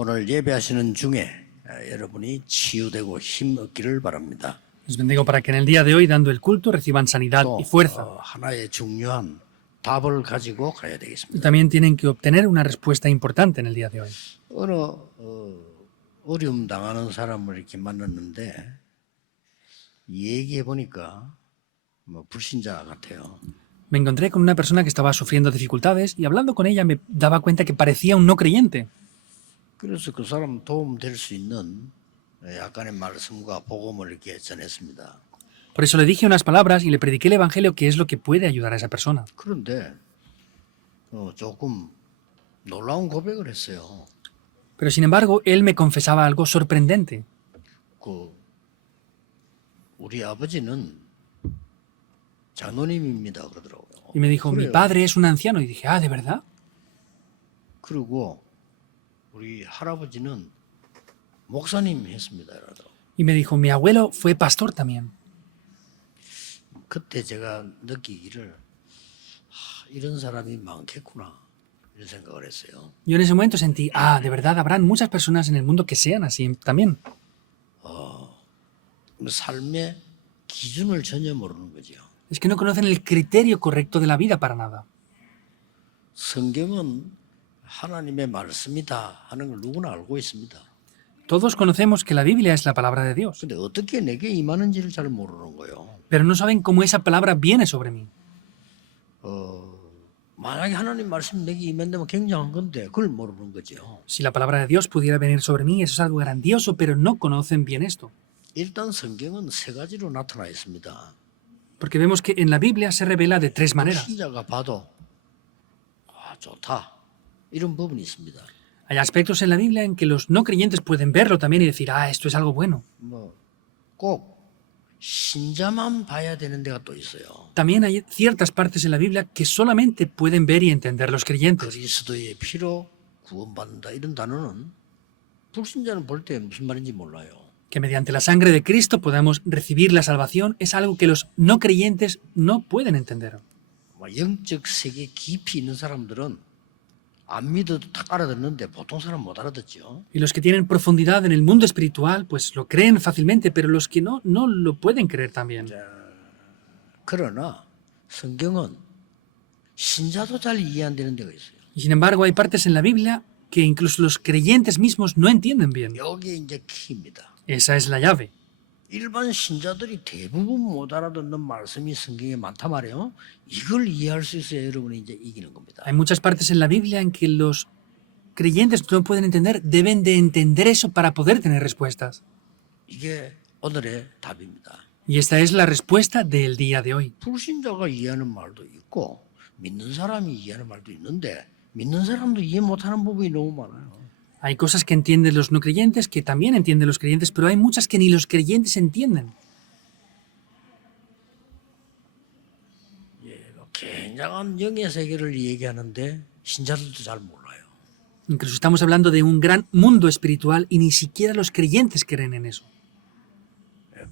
오늘 예배하시는 중에 여러분이 치유되고 힘 얻기를 바랍니다. Les bendigo para que en el día de hoy, dando el culto, reciban sanidad 또 y fuerza. 하나의 중요한 답을 가지고 가야 Y 되겠습니다. también tienen que obtener una respuesta importante en el día de hoy. 어느 어려움 당하는 사람을 이렇게 만났는데 얘기해 보니까 뭐 불신자 같아요. Me encontré con una persona que estaba sufriendo dificultades y hablando con ella me daba cuenta que parecía un no creyente. 그래서 그 사람 도움 될 수 있는 약간의 말씀과 복음을 이렇게 전했습니다. Por eso le dije unas palabras y le prediqué el evangelio, que es lo que puede ayudar a esa persona. 그런데 조금 놀라운 고백을 했어요. Pero sin embargo, él me confesaba algo sorprendente. 그 우리 아버지는 장로님입니다 그러더라고요. Y me dijo, mi 그래요. padre es un anciano. Y dije, ah, ¿de verdad? 그리고 우리 할아버지는 목사님 했습니다 그러더라고요. Y me dijo, mi abuelo fue pastor también. 그때 제가 느끼기를 이런 사람이 많겠구나 이런 생각을 했어요. Yo en ese momento sentí, ah, de verdad habrán muchas personas en el mundo que sean así también. 삶의 기준을 전혀 모르는 거죠. Es que no conocen el criterio correcto de la vida para nada. 성경은 하나님의 말씀이다 하는 걸 누구나 알고 있습니다. Todos conocemos que la Biblia es la palabra de Dios, 근데 어떻게 내게 임하는지를 잘 모르는 거예요. pero no saben cómo esa palabra viene sobre mí. 만약에 하나님 말씀이 내게 임한다면 굉장한 건데 그걸 모르는 거죠. Si la palabra de Dios pudiera venir sobre mí, eso es algo grandioso, pero no conocen bien esto. 일단 성경은 세 가지로 나타나 있습니다. Porque vemos que en la Biblia se revela de tres maneras. 신자가 봐도 좋다 이런 부분이 있습니다. Hay aspectos en la Biblia en que los no creyentes pueden verlo también y decir, ah, esto es algo bueno. 꼭 신자만 봐야 되는 데가 또 있어요. También hay ciertas partes en la Biblia que solamente pueden ver y entender los creyentes. 그리스도의 피로 구원받는다 이런 단어는 불신자는 볼 때 무슨 말인지 몰라요. Que mediante la sangre de Cristo podamos recibir la salvación es algo que los no creyentes no pueden entender. 영적 세계 깊이 있는 사람들은 안 믿어도 딱 알아듣는데 보통 사람 못 알아듣죠. Y los que tienen profundidad en el mundo espiritual, pues lo creen fácilmente, pero los que no lo pueden creer también. 그러나 성경은 신자도 잘 이해 안 되는 데가 있어요. Y sin embargo, hay partes en la Biblia que incluso los creyentes mismos no entienden bien. 여기 이제 키입니다. Esa es la llave. 일반 신자들이 대부분 못 알아듣는 말씀이 성경에 많단 말이에요. 이걸 이해할 수 있어야 여러분이 이제 이기는 겁니다. Hay muchas partes en la Biblia en que los creyentes no pueden entender, deben de entender eso para poder tener respuestas. 이게 오늘의 답입니다. Y esta es la respuesta del día de hoy. 불신자가 이해하는 말도 있고 믿는 사람이 이해하는 말도 있는데 믿는 사람도 이해 못하는 부분이 너무 많아요. Hay cosas que entienden los no creyentes, que también entienden los creyentes, pero hay muchas que ni los creyentes entienden. 굉장한 영의 세계를 얘기하는데 신자들도 잘 몰라요. Incluso estamos hablando de un gran mundo espiritual y ni siquiera los creyentes creen en eso.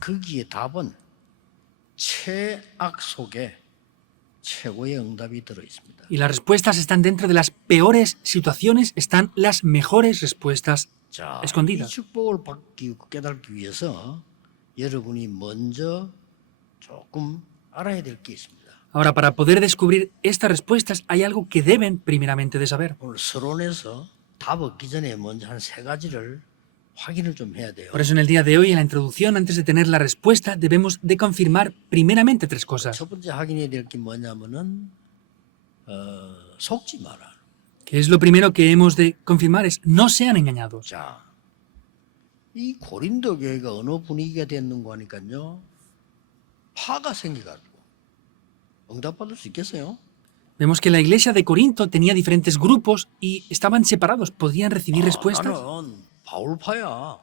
거기에 답은 최악 속에 최고의 응답이 들어 있습니다. Y las respuestas están dentro de las peores situaciones, están las mejores respuestas 자, 이 escondidas. 축복을 받기 깨닫기 위해서 여러분이 먼저 조금 알아야 될 게 있습니다. Ahora, para poder descubrir estas respuestas, hay algo que deben primeramente de saber. 오늘 서론에서 답 얻기 전에 먼저 한 세 가지를 확인을 좀 해야 돼요. Por eso en el día de hoy, en la introducción, antes de tener la respuesta, debemos de confirmar primeramente tres cosas. 첫 번째 확인해야 될 게 뭐냐면은 속지 마라. Que es lo primero que hemos de confirmar, es no sean engañados. 자, 이 고린도 교회가 어느 분위기가 됐는가 하니까요. 파가 생겨가지고 응답받을 수 있겠어요? Vemos que la iglesia de Corinto tenía diferentes grupos y estaban separados. ¿Podían recibir respuestas? 나는 바울파야.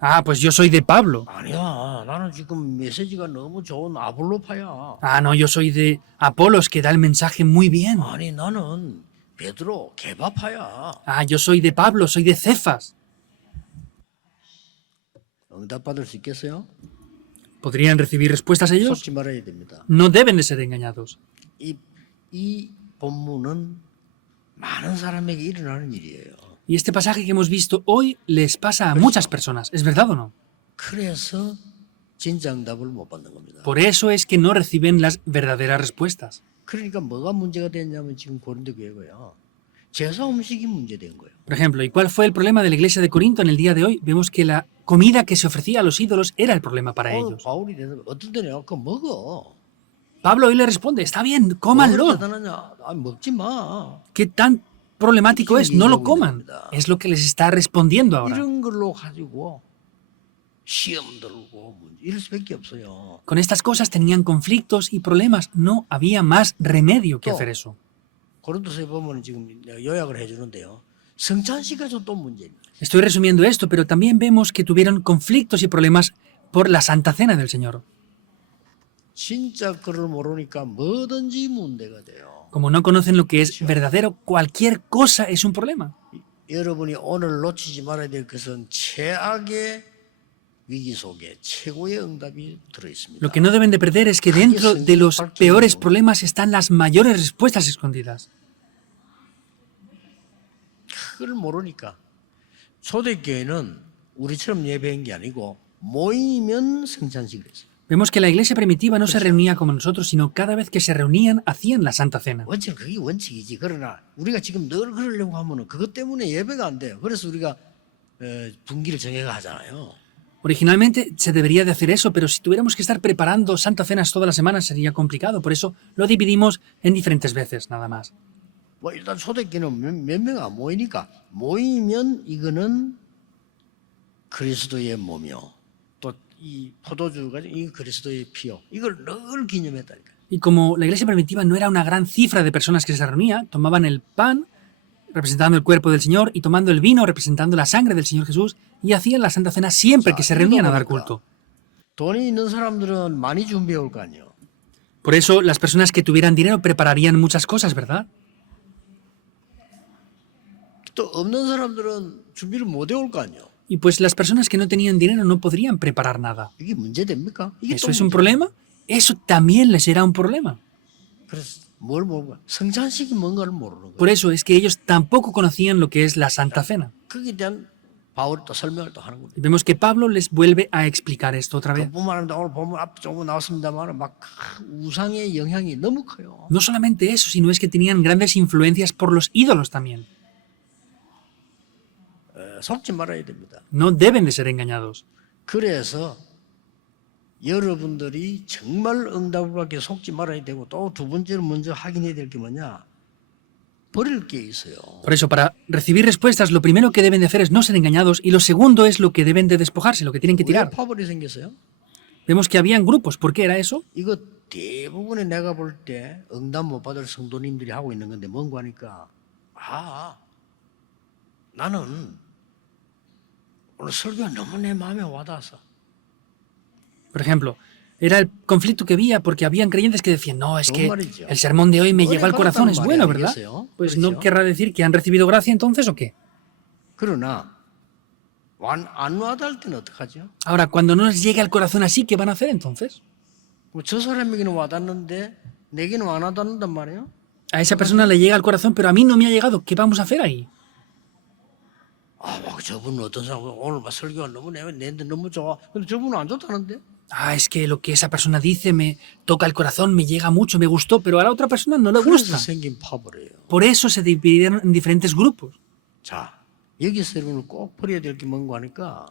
Ah, pues yo soy de Pablo. 아니야, 나는 지금 메시지가 너무 좋은 아볼로파야. Ah, no, yo soy de Apolos, que da el mensaje muy bien. 아니, 나는 베드로 개바파야. Ah, yo soy de Pablo, soy de Cefas. 응답받을 수 있겠어요? ¿Podrían recibir respuestas ellos? 속지 말아야 됩니다. No deben de ser engañados. 이 본문은 많은 사람에게 일어나는 일이에요. Y este pasaje que hemos visto hoy les pasa a muchas personas. ¿Es verdad o no? 그래서 진짜 응답을 못 받는 겁니다. Por eso es que no reciben las verdaderas respuestas. 그러니까 뭐가 문제가 됐냐면 지금 고린도 교회고요. 제사 음식이 문제된 거예요. Por ejemplo, ¿y cuál fue el problema de la iglesia de Corinto en el día de hoy? Vemos que la comida que se ofrecía a los ídolos era el problema para ellos. 바울이 대답 어떤 때는 그거 먹어. Pablo hoy le responde, está bien, 뭐가 cómanlo. 대단하냐? 먹지 마. ¿Qué tan problemático es? No lo coman. Es lo que les está respondiendo ahora. 이런 걸로 가지고 시험 들고 이럴 수밖에 없어요. Con estas cosas tenían conflictos y problemas. No había más remedio que hacer eso. 고린도서에 보면 지금 요약을 해주는데요. 성찬식에서 또 문제입니다. Estoy resumiendo esto, pero también vemos que tuvieron conflictos y problemas por la Santa Cena del Señor. 진짜 그걸 모르니까 뭐든지 문제가 돼요. Como no conocen lo que es verdadero, cualquier cosa es un problema. 여러분이 오늘 놓치지 말아야 될 것은 최악의 위기 속에 최고의 응답이 들어있습니다. Lo que no deben de perder es que dentro de los peores problemas están las mayores respuestas escondidas. 그걸 모르니까 초대교회는 우리처럼 예배한 게 아니고 모이면 성찬식을 했어요. Vemos que la iglesia primitiva no se reunía como nosotros, sino cada vez que se reunían hacían la Santa Cena. 원칙은 그게 원칙이지. 그러나 우리가 지금 늘 그러려고 하면은 그것 때문에 예배가 안 돼요. 그래서 우리가 분기를 정해가 하잖아요. Originalmente se debería de hacer eso, pero si tuviéramos que estar preparando Santa Cenas todas las semanas sería complicado. Por eso lo dividimos en diferentes veces, nada más. 뭐 일단 초대교회는 몇 명 안 모이니까 모이면 이거는 그리스도의 몸이요. 또 이 포도주가 이 그리스도의 피요. 이걸 늘 기념했다니까. Y como la iglesia primitiva no era una gran cifra de personas que se reunía, tomaban el pan representando el cuerpo del Señor y tomando el vino representando la sangre del Señor Jesús y hacían la Santa Cena siempre que se reunían a dar culto. 돈이 있는 사람들은 많이 준비해 올 거 아니에요. Por eso las personas que tuvieran dinero prepararían muchas cosas, ¿verdad? 또 없는 사람들은 준비를 못 해 올 거 아니에요. Y pues las personas que no tenían dinero no podrían preparar nada. 이게 문제 됩니까? 이게 ¿Eso 또 es un 문제예요. problema? Eso también les será un problema. 그래서 뭘 모르고 성찬식이 뭔가를 모르는 Por 거예요. eso es que ellos tampoco conocían lo que es la Santa Cena. 거기에 대한 바울이 또 설명을 또 하는 겁니다. Y vemos que Pablo les vuelve a explicar esto otra vez. 그뿐만 아니라 오늘 보면 앞 조금 나왔습니다만 막 우상의 영향이 너무 커요. No solamente eso, sino es que tenían grandes influencias por los ídolos también. 속지 말아야 됩니다. No deben de ser engañados. 그래서 여러분들이 정말 응답을 받게 속지 말아야 되고 또 두 번째로 먼저 확인해야 될 게 뭐냐? 버릴 게 있어요. Por eso, para recibir respuestas, lo primero que deben de hacer es no ser engañados y lo segundo es lo que deben de despojarse, lo que tienen que 왜 tirar. 파벌이 생겼어요? Vemos que habían grupos. ¿Por qué era eso? 이거 대부분의 내가 볼 때 응답 못 받을 성도님들이 하고 있는 건데 뭔가 하니까 나는 오늘 설교가 너무 내 마음에 와닿아서 Por ejemplo, era el conflicto que había porque habían creyentes que decían, no, es que el sermón de hoy me llegó al corazón, es bueno, ¿verdad? Pues no querrá decir que han recibido gracia entonces o qué. 그러나 안 와닿을 때는 어떡하죠? Ahora, cuando no les llegue al corazón así, ¿qué van a hacer entonces? 저 사람에게는 와닿는데 내게는 안 와닿는단 말이에요? A esa persona le llega al corazón, pero a mí no me ha llegado. ¿Qué vamos a hacer ahí? 막 저분은 어떤 사람 오늘 막 설교가 너무 내한테 너무 좋아. 근데 저분은 안 좋다는데? Es que lo que esa persona dice me toca el corazón, me llega mucho, me gustó, pero a la otra persona no le 그래서 gusta. 생긴 파벌이에요. Por eso se dividieron en diferentes grupos. 자, 여기서 여러분을 꼭 버려야 될 게 뭔가 하니까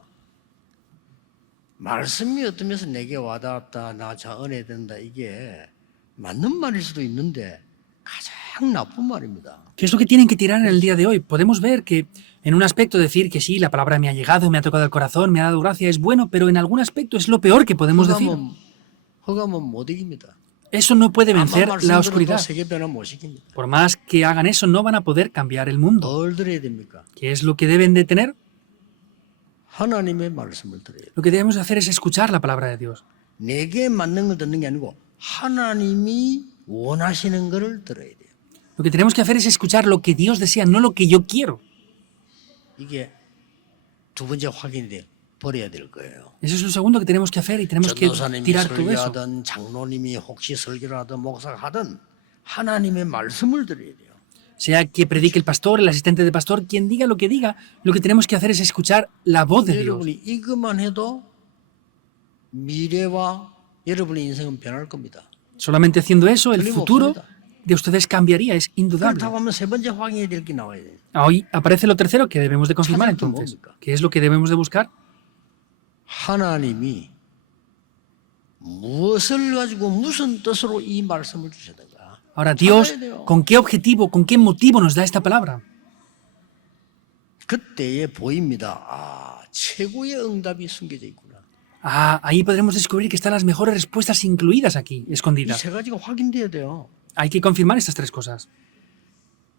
말씀이 어떤 면에서 내게 와닿았다, 나 저 은혜 된다 이게 맞는 말일 수도 있는데 가장 나쁜 말입니다. ¿Qué es lo que tienen que tirar en el día de hoy? Podemos ver que en un aspecto decir que sí, la palabra me ha llegado, me ha tocado el corazón, me ha dado gracia, es bueno, pero en algún aspecto es lo peor que podemos decir. 허감은 못 이깁니다. Eso no puede vencer 아마 la 말씀대로 또 oscuridad. 세계 변화 못 시킵니다. Por más que hagan eso, no van a poder cambiar el mundo. 뭘 들어야 됩니까? ¿Qué es lo que deben de tener? 하나님의 말씀을 들어야 돼요. Lo que debemos de hacer es escuchar la palabra de Dios. 내게 맞는 걸 듣는 게 아니고 하나님이 원하시는 것을 들어야 돼요. Lo que tenemos que hacer es escuchar lo que Dios desea, no lo que yo quiero. 이게 두 번째 확인이 돼요. 버려야 될 거예요. Eso es lo segundo que tenemos que hacer y tenemos que 전도사님이 tirar todo eso. 설교하든 장로님이 혹시 설교를 하든 목사가 하든 하나님의 말씀을 들어야 돼요. Sea que predique el pastor, el asistente de pastor, quien diga, lo que tenemos que hacer es escuchar la voz de Dios. 여러분이 이것만 해도 미래와 여러분의 인생은 변할 겁니다. Solamente haciendo eso, el Tenemos futuro absoluta. de ustedes cambiaría, es indudable. 그렇다고 하면 세 번째 확인해야 될 게 나와야 돼요. Hoy aparece lo tercero que debemos de confirmar 찾을 건 entonces. 뭡니까? ¿Qué es lo que debemos de buscar? 하나님이 무엇을 가지고 무슨 뜻으로 이 말씀을 주셨는가? Ahora, Dios, ¿con qué objetivo, con qué motivo nos da esta palabra? 그때에 보입니다. 아, 최고의 응답이 숨겨져 있구나. Ah, ahí podremos descubrir que están las mejores respuestas incluidas aquí, 이 escondidas. 세 가지가 확인돼야 돼요. Hay que confirmar estas tres cosas.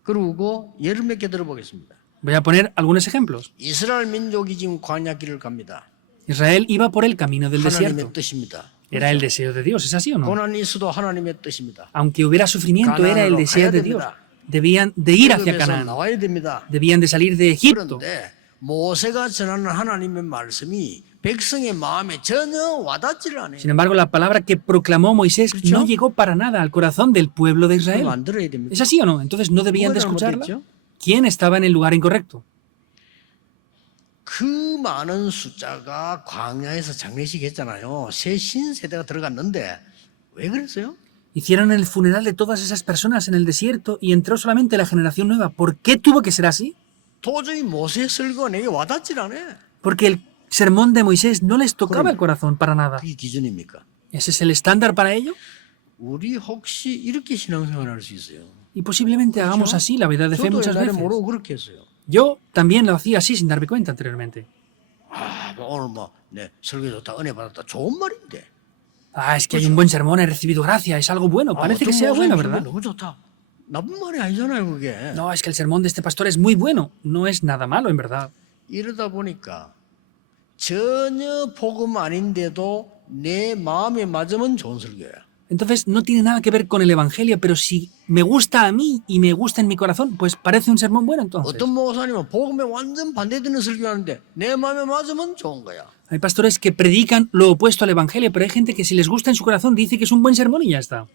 그리고 예를 몇 개 들어보겠습니다. Voy a poner algunos ejemplos. 이스라엘 민족이 지금 광야 길을 갑니다. Israel iba por el camino del 하나님의 desierto. 뜻입니다. Era el deseo de Dios, ¿es así o no? 고난이 있어도 하나님의 뜻입니다. Aunque hubiera sufrimiento, era el deseo de Dios. Debían de ir hacia 애굽에서 Canaán. 나와야 됩니다. Debían de salir de Egipto. 그런데 모세가 전하는 하나님의 말씀이 백성의 마음에 전혀 와닿지를 않아요. Sin embargo, la palabra que proclamó Moisés ¿Escuchó? no llegó para nada al corazón del pueblo de 그럼 Israel. 안 들어야 됩니다. ¿Es así o no? Entonces, ¿no debían de 누가 escucharla? 잘못했죠? ¿Quién estaba en el lugar incorrecto? 그 많은 숫자가 광야에서 장례식 했잖아요. 새 신세대가 들어갔는데 왜 그랬어요? Hicieron el funeral de todas esas personas en el desierto y entró solamente la generación nueva. ¿Por qué tuvo que ser así? 도저히 모세의 설교가 내게 와닿질 않아. Porque el sermón de Moisés no les tocaba el corazón para nada. 그게 기준입니까? ¿Ese es el estándar para ello? 우리 혹시 이렇게 신앙생활할 수 있어요? Y posiblemente hagamos así la vida de fe 저도 muchas 옛날에 veces. 모르고 그렇게 했어요. Yo también lo hacía así sin darme cuenta anteriormente. 아, 오늘 설교 좋다, 은혜 받았다, 좋은 말인데. Ah, es que hay un buen sermón, he recibido gracia, es algo bueno, parece que sea bueno, ¿verdad? 너무 좋다. 나쁜 말이 아니잖아요, 그게. No, es que el sermón de este pastor es muy bueno, no es nada malo en verdad. 이러다 보니까 전혀 복음 아닌데도 내 마음에 맞으면 좋은 설교야. Entonces no tiene nada que ver con el evangelio, pero si me gusta a mí y me gusta en mi corazón, pues parece un sermón bueno entonces. 어떤 목사님은 복음에 완전 반대되는 설교하는데 내 마음에 맞으면 좋은 거야. Hay pastores que predican lo opuesto al evangelio, pero hay gente que si les gusta en su corazón dice que es un buen sermón y ya está.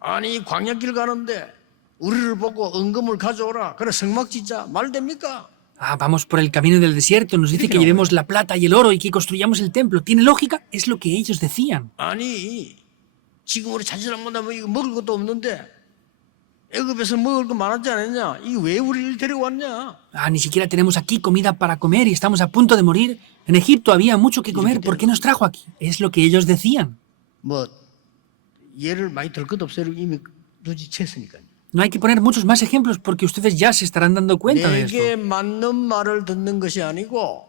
아니 광야길 가는데 우리를 보고 은금을 가져오라. 그래 성막 짓자. 말 됩니까? Ah, vamos por el camino del desierto, nos dice que llevemos la plata y el oro y que construyamos el templo. ¿Tiene lógica? Es lo que ellos decían. 아니 지금 우리 자취랑보다 이거 먹을 것도 없는데 애굽에서 먹을 거 많았지 않았냐? 이게 왜 우리를 데려왔냐? Ah, ni siquiera tenemos aquí comida para comer y estamos a punto de morir. En Egipto había mucho que comer, ¿por qué nos trajo aquí? Es lo que ellos decían. 뭐 예를 많이 들 것도 없어요. 이미 눈치챘으니까요. No hay que poner muchos más ejemplos porque ustedes ya se estarán dando cuenta de esto. 내게 맞는 말을 듣는 것이 아니고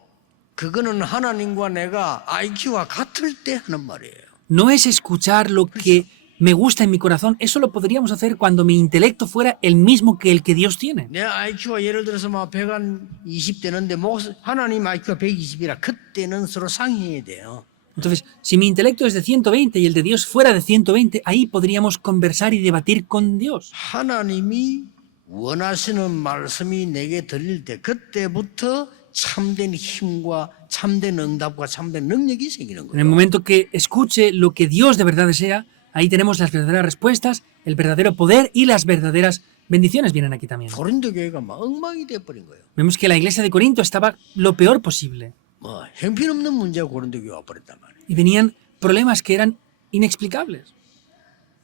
그거는 하나님과 내가 IQ가 같을 때 하는 말이에요. No es escuchar lo que me gusta en mi corazón, eso lo podríamos hacer cuando mi intelecto fuera el mismo que el que Dios tiene. 내 IQ가 예를 들어서 막 120 되는데 하나님 IQ가 120이라 그때는 서로 상의해야 돼요. Entonces, si mi intelecto es de 120 y el de Dios fuera de 120, ahí podríamos conversar y debatir con Dios. 하나님이 원하시는 말씀이 내게 들릴 때 그때부터 참된 힘과 참된 응답과 참된 능력이 생기는 En el 거예요. momento que escuche lo que Dios de verdad desea, ahí tenemos las verdaderas respuestas, el verdadero poder y las verdaderas bendiciones vienen aquí también. 고린도 교회가 막 엉망이 돼버린 거예요. Vemos que la iglesia de Corinto estaba lo peor posible 뭐 형편없는 문제가 고린도 교회가 버렸단 말이에요. y venían problemas que eran inexplicables.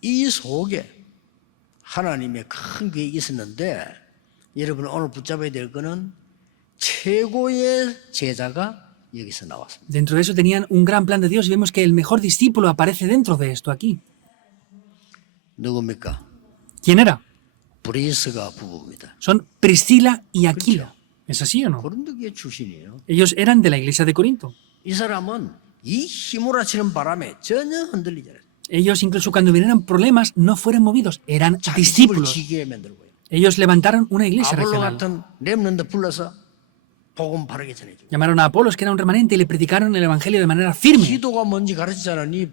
이 속에 하나님의 큰 계획이 있었는데 여러분 오늘 붙잡아야 될 거는 최고의 제자가 여기서 나왔습니다. Dentro de eso tenían un gran plan de Dios y vemos que el mejor discípulo aparece dentro de esto aquí. 누굽니까? ¿Quién era? 브리스가 부부입니다. Son Priscila y Aquila. ¿Es así o no? 고린도 교회 출신이에요. Ellos eran de la iglesia de Corinto. 이 사람은 이 힘몰아치는 바람에 전혀 흔들리지 않아요. Ellos incluso cuando vinieron problemas no fueron movidos, eran 자기 집을 discípulos. 지게 만들고요. Ellos levantaron una iglesia 아볼로 regional. 같은 렘넌트 불러서 복음 바르게 전해주고. Llamaron a Apolos, que era un remanente, y le predicaron el evangelio de manera firme. 기도가 뭔지 가르치잖아. 니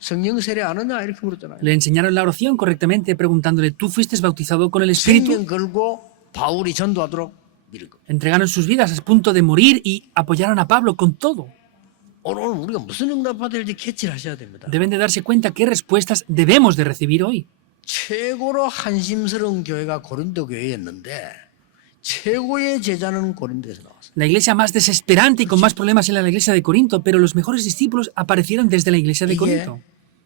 성령 세례 아느냐 이렇게 물었잖아요. Le enseñaron la oración correctamente, preguntándole, ¿tú fuiste bautizado con el Espíritu? 생명 걸고 바울이 전도하도록 밀고. Entregaron sus vidas a punto de morir y apoyaron a Pablo con todo. 오늘 우리가 무슨 응답 받을지 캐치를 하셔야 됩니다. Deben de darse cuenta qué respuestas debemos de recibir hoy. 최고로 한심스러운 교회가 고린도 교회였는데 최고의 제자는 고린도에서 나왔어요. La iglesia más desesperante y con más problemas era la iglesia de Corinto, pero los mejores discípulos aparecieron desde la iglesia de 이게 Corinto.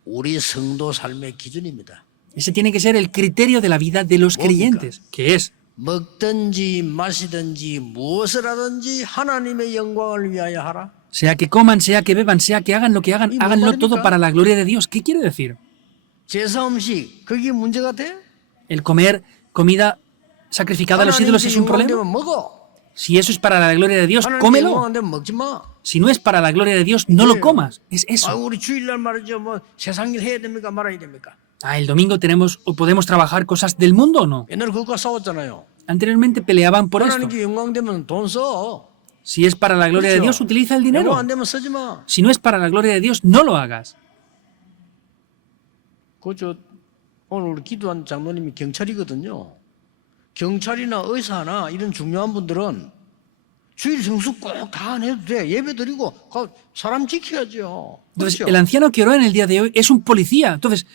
우리 성도 삶의 기준입니다. Ese tiene que ser el criterio de la vida de los creyentes, que es, 먹든지 마시든지 무엇을 하든지 하나님의 영광을 위하여 하라. sea que coman, sea que beban, sea que hagan lo que hagan, ¿Y muy háganlo bonita? todo para la gloria de Dios. ¿Qué quiere decir? 제사 음식 그게 문제가 돼? ¿El comer comida sacrificada a los ídolos es un problema? 영광되면 먹어. Si eso es para la gloria de Dios, 하나님 cómelo. 영광되면 먹지 마. Si no es para la gloria de Dios, no lo comas. Es 아, eso. 우리 주일날 말이죠. 뭐 세상 일 해야 됩니까 말아야 됩니까? Ah, el domingo tenemos o podemos trabajar cosas del mundo o no. 옛날에 그것과 싸웠잖아요. Anteriormente peleaban por esto. 하나님께 영광되면 돈 써. Si es para la gloria de Dios, utiliza el dinero. 영광 안 되면 쓰지 마. Si no es para la gloria de Dios, no lo hagas. 그저 오늘 우리 기도한 장로님이 경찰이거든요. 경찰이나 의사나 이런 중요한 분들은 주일 성수 꼭 다 안 해도 돼. 예배 드리고 사람 지켜야죠. Entonces, 그렇죠? el anciano que oró en el día de hoy es un policía. Entonces,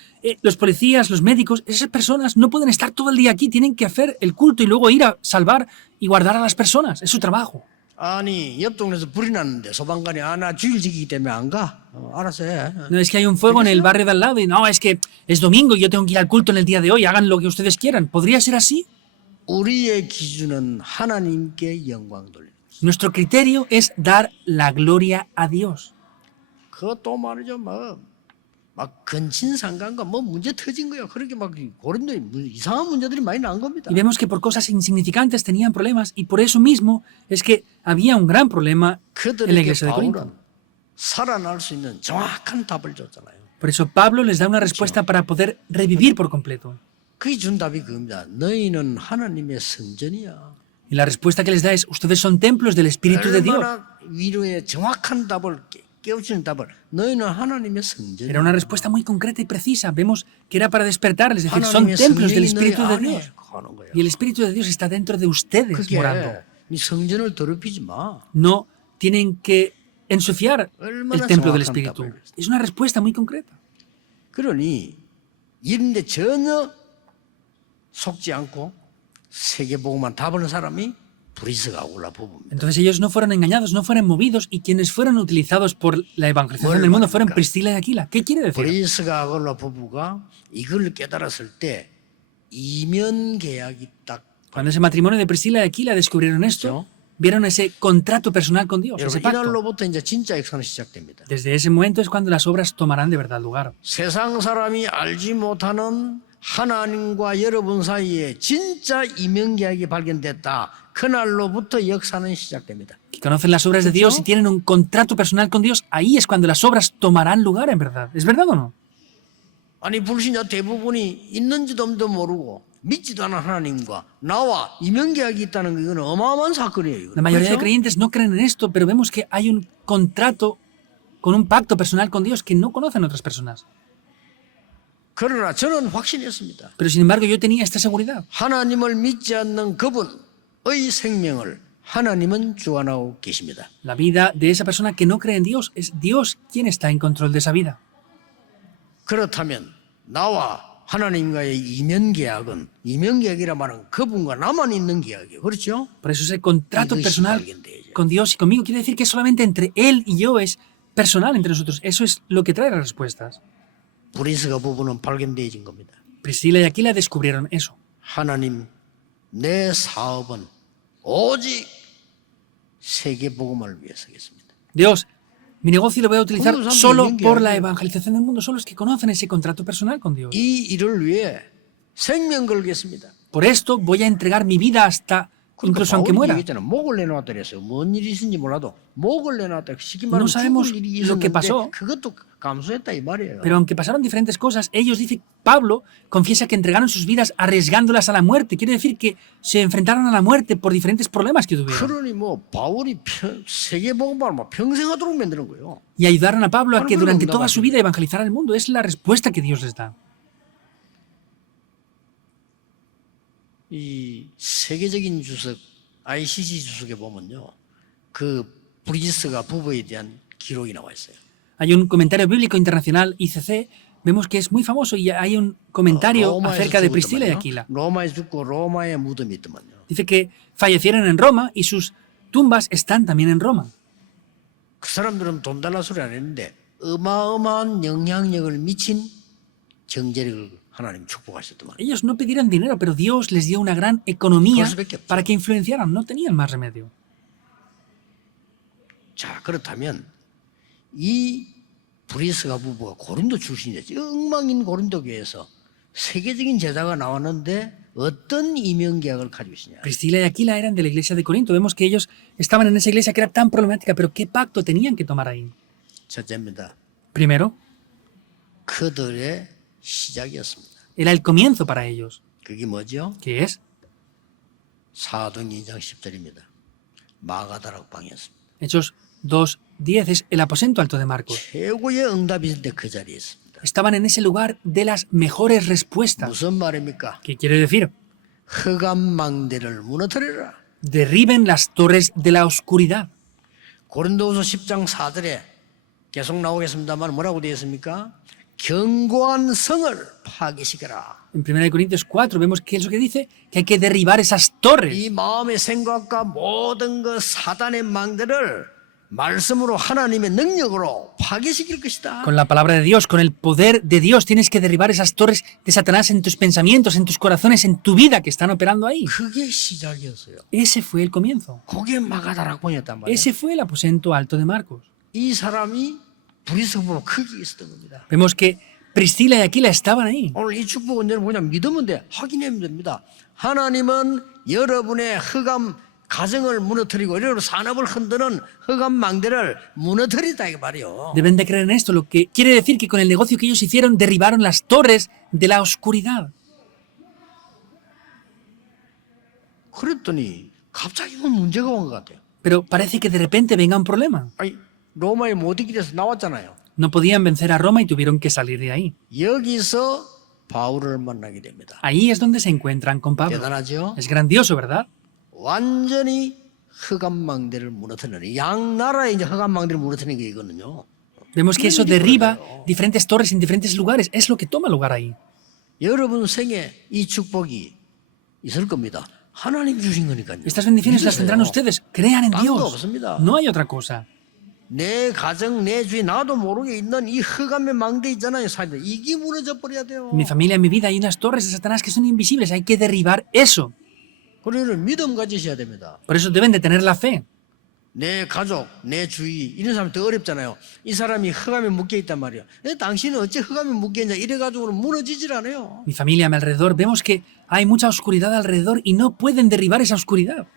los policías, los médicos, esas personas no pueden estar todo el día aquí, tienen que hacer el culto y luego ir a salvar y guardar a las personas. Es su trabajo. 아니 옆 동네에서 불이 났는데 소방관이 나 주일 지키기 때문에 안 가. 알아서 해. No es que hay un fuego en el barrio de al lado y no, es que es domingo y yo tengo que ir al culto en el día de hoy, hagan lo que ustedes quieran. ¿Podría ser así? 우리의 기준은 하나님께 영광 돌리는. Nuestro criterio es dar la gloria a Dios. 그것도 말이죠. 막 근친상간과 뭐 문제 터진 거야. 그렇게 막 고린도에 이상한 문제들이 많이 난 겁니다. Y vemos que por cosas insignificantes tenían problemas y por eso mismo es que había un gran problema en la 그들에게 iglesia de Corinto. 바울은 살아날 수 있는 정확한 답을 줬잖아요. Por eso Pablo les da una respuesta para poder revivir por completo. 그게 준 답이 그겁니다. 너희는 하나님의 성전이야. Y la respuesta que les da es, ustedes son templos del Espíritu de Dios. 얼마나 위로의 정확한 답을 깨우치는 답을 너희는 하나님의 성전이야. Era una respuesta muy concreta y precisa. Vemos que era para despertarles, es decir, son 하나님의 templos del 성령이 너희 Espíritu de 안에 Dios. 거하는 거야. Y el Espíritu de Dios está dentro de ustedes 그게 morando. 네 성전을 더럽히지 마. No tienen que ensuciar el templo del Espíritu. Es una respuesta muy concreta. 그러니 이런데 전혀 속지 않고 세계복음만 답하는 사람이 브리스가 아울라 부부입니다. Entonces ellos no fueron engañados, no fueron movidos y quienes fueron utilizados por la evangelización del mundo fueron Priscila y Aquila. ¿Qué quiere decir? 브리스가 아울라 부부가 이걸 깨달았을 때 이면 계약이 딱 Cuando ese matrimonio de Priscila y Aquila descubrieron esto, vieron ese contrato personal con Dios, ese 여러분 pacto. 이날로부터 이제 진짜 역사는 시작됩니다. Desde ese momento es cuando las obras tomarán de verdad lugar. 세상 사람이 알지 못하는 하나님과 여러분 사이에 진짜 이면 계약이 발견됐다. 그날로부터 역사는 시작됩니다. Que conocen las obras de Dios y tienen un contrato personal con Dios, ahí es cuando las obras tomarán lugar en verdad. ¿Es verdad o no? 아니 불신자 대부분이 있는지도 모르고 믿지도 않은 하나님과 나와 이면 계약이 있다는 거 이거는 어마어마한 사건이에요. La mayoría de 그렇죠? creyentes no creen en esto, pero vemos que hay un contrato con un pacto personal con Dios que no conocen otras personas. 그러나 저는 확신했습니다. Pero sin embargo yo tenía esta seguridad. 하나님을 믿지 않는 그분의 생명을 하나님은 주관하고 계십니다. La vida de esa persona que no cree en Dios es Dios quien está en control de esa vida. 그렇다면 나와 하나님과의 이면 계약은 이면 계약이라 말은 그분과 나만 있는 계약이에요. 그렇죠? Por eso ese contrato 이것이 personal 발견돼야죠. con Dios y conmigo quiere decir que solamente entre Él y yo es personal entre nosotros. Eso es lo que trae las respuestas. 브리스가 부부는 발견되어진 겁니다. Priscila y Aquila descubrieron eso. 하나님, 내 사업은 오직 세계 복음을 위해서겠습니다. Dios, mi negocio lo voy a utilizar ¿Cómo saben solo bien que por hay? la evangelización del mundo, solo los que conocen ese contrato personal con Dios. 이 일을 위해 생명 걸겠습니다. Por esto voy a entregar mi vida hasta, incluso aunque muera. 얘기했잖아. 목을 내놓았다 그랬어요. 뭔 일이 있는지 몰라도 목을 내놨다. 쉽게 No 말하면 sabemos 죽을 일이 lo que 있었는데 pasó. 그것도 감수했다 이 말이에요. Pero aunque pasaron diferentes cosas, ellos dicen, Pablo confiesa que entregaron sus vidas arriesgándolas a la muerte. Quiere decir que se enfrentaron a la muerte por diferentes problemas que tuvieron. 그러니 뭐 바울이 세계 복음을 뭐 평생 하도록 만드는 거예요. Y ayudaron a Pablo a que Bueno, durante no, toda no, su vida evangelizara el mundo. Es la respuesta que Dios les da. 이 세계적인 주석 ICC 주석에 보면요, 그 브리스가 부부에 대한 기록이 나와 있어요. Hay un comentario bíblico internacional, ICC, vemos que es muy famoso y hay un comentario 로마에서 acerca de Priscila y 죽었더만요. Aquila. 로마에 죽고 로마에 무덤이 있더만요. Dice que fallecieron en Roma y sus tumbas están también en Roma. 그 사람들은 돈 달라 소리 안 했는데 어마어마한 영향력을 미친 경제력을 하나님 축복하셨더만. Ellos no pidieron dinero, pero Dios les dio una gran economía Por supuesto. para que influenciaran. No tenían más remedio. 자, 그렇다면 이 브리스가 부부가 고린도 출신이었지. 엉망인 고린도 교회에서 세계적인 제자가 나왔는데 어떤 이명계약을 가지고 있으냐. Priscila y Aquila eran de la iglesia de Corinto. Vemos que ellos estaban en esa iglesia que era tan problemática, pero ¿qué pacto tenían que tomar ahí? 첫째입니다. Primero, 그들의 시작이었습니다. era el comienzo para ellos. 그게 뭐죠? ¿Qué es? 사도행 2장 10절입니다. 마가다락방이었습니다. Hechos 2:10 es el aposento alto de Marcos. 최고의 응답이 있을 때 그 자리에 있습니다. Estaban en ese lugar de las mejores respuestas. 무슨 말입니까? ¿Qué quiere decir? 흑암망대를 무너뜨려라. Derriben las torres de la oscuridad. 고린도후서 10장 4절에 계속 나오겠습니다만 뭐라고 되어 있습니까? 견고한 성을 파괴시켜라. En 1 Corintios 4 vemos que es lo que dice, que hay que derribar esas torres. 이 마음의 생각과 모든 그 사단의 망대를 말씀으로 하나님의 능력으로 파괴시킬 것이다. Con la palabra de Dios, con el poder de Dios, tienes que derribar esas torres de Satanás en tus pensamientos, en tus corazones, en tu vida que están operando ahí. 그게 시작이었어요. Ese fue el comienzo. 그게 마가다락방이었단 말이에요. Ese fue el aposento alto de Marcos. 이 사람이 브리스보로 크게 있었던 겁니다. Vemos que Priscila y Aquila estaban ahí. 오늘 이 축복은 여러분 그냥 믿으면 돼. 확인하면 됩니다. 하나님은 여러분의 흑암 가정을 무너뜨리고 여러분 산업을 흔드는 흑암 망대를 무너뜨리다 이 말이요. Deben de creer en esto, lo que quiere decir que con el negocio que ellos hicieron derribaron las torres de la oscuridad. 그랬더니 갑자기 문제가 온 것 같아요. Pero parece que de repente venga un problema. 아니 로마에 못 이기려서 나왔잖아요. No podían vencer a Roma y tuvieron que salir de ahí. 여기서 바울을 만나게 됩니다. Ahí es donde se encuentran con Pablo. 대단하죠? Es grandioso, ¿verdad? 완전히 흑암 망대를 무너뜨리는 양 나라의 이제 흑암 망대를 무너뜨리는 게 이거는요. Vemos que eso derriba diferentes torres en diferentes lugares. Es lo que toma lugar ahí. 여러분 생에 이 축복이 있을 겁니다. 하나님 주신 거니까요. Estas bendiciones las tendrán ustedes. Crean en 딴거 Dios. 없습니다. No hay otra cosa. 내 가정, 내 주위 나도 모르게 있는 이 흑암의 망대 있잖아요, 사람들. 이게 무너져 버려야 돼요. En mi familia, en mi vida, hay unas torres de Satanás que son invisibles. Hay que derribar eso. 그러니 믿음 가지셔야 됩니다. Por eso deben de tener la fe. 내 가족, 내 주위 이런 사람이 더 어렵잖아요. 이 사람이 흑암에 묶여 있단 말이에요. 당신은 어째 흑암에 묶여 있냐 이래가지고는 무너지질 않아요. Mi familia a mi alrededor, vemos que hay mucha oscuridad alrededor y no pueden derribar esa oscuridad.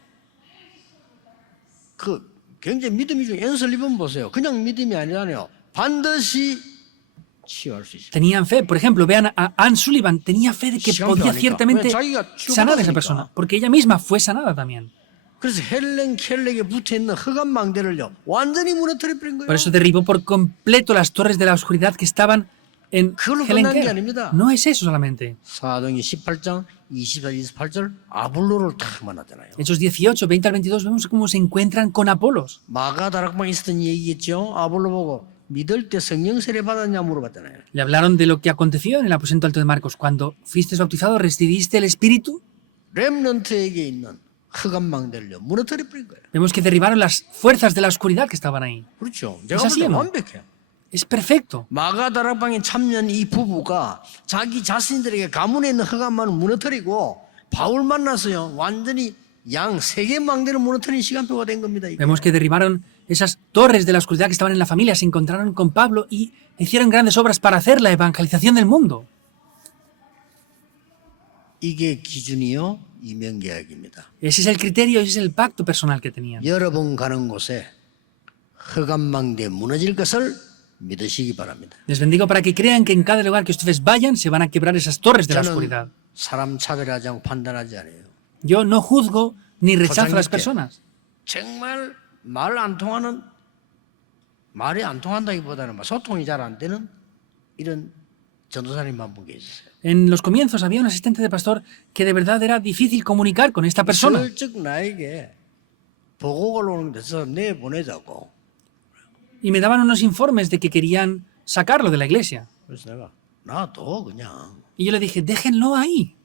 그 굉장히 믿음이 중 앤서 리본 보세요. 그냥 믿음이 아니라요. 반드시 치유할 수 있어요. Tenían fe. Por ejemplo, vean a Anne Sullivan. Tenía fe de que 시간 podía 필요하니까. ciertamente 왜? 자기가 sanar a esa 치유받았으니까. persona. Porque ella misma fue sanada también. 그래서 헬렌 켈렉에 붙어 있는 흑암 망대를요 완전히 무너뜨려 버린 거예요. Por eso derribó por completo las torres de la oscuridad que estaban en 그걸로 Helen 끝난 게 Keller. 아닙니다. No es eso solamente. 사도행전 18장 24, 28절 아볼로를 탁 만났잖아요. Hechos 18, 20 al 22 vemos cómo se encuentran con Apolos. 마가다락방에 있었던 얘기겠죠. 아볼로 보고 믿을 때 성령 세례 받았냐 물어봤잖아요. Le hablaron de lo que aconteció en el aposento alto de Marcos. Cuando fuiste bautizado, ¿recibiste el Espíritu? 렘넌트에게 있는 흑암 망대를요 무너뜨려 버린 거예요. Vemos que derribaron las fuerzas de la oscuridad que estaban ahí. 그렇죠. Es 제가 así, 볼 때 ¿no? 완벽해요. Es perfecto. 마가다락방에 참여한 이 부부가 자기 자신들에게 가문에 있는 흑암만을 무너뜨리고 바울 만나서요 완전히 양 세 개 망대를 무너뜨리는 시간표가 된 겁니다. 이게. Vemos que derribaron esas torres de la oscuridad que estaban en la familia, se encontraron con Pablo y hicieron grandes obras para hacer la evangelización del mundo. 이게 기준이요 이명계약입니다. Ese es el criterio, ese es el pacto personal que tenían. 여러분 가는 곳에 흑암망대 무너질 것을 믿으시기 바랍니다. Les bendigo para que crean que en cada lugar que ustedes vayan se van a quebrar esas torres de la oscuridad. 저는 사람 차별하지 않고 판단하지 않아요. Yo no juzgo ni rechazo a las 조상님께 personas. 정말 말 안 통하는 말이 안 통한다기보다는 소통이 잘 안 되는 이런 전도사님 한 분 계셨어요. En los comienzos había un asistente de pastor que de verdad era difícil comunicar con esta persona. 슬쩍 나에게 보고가 오는 데서 내보내자고. Y me daban unos informes de que querían sacarlo de la iglesia. 그래서 내가 놔둬 그냥. Y yo le dije, déjenlo ahí.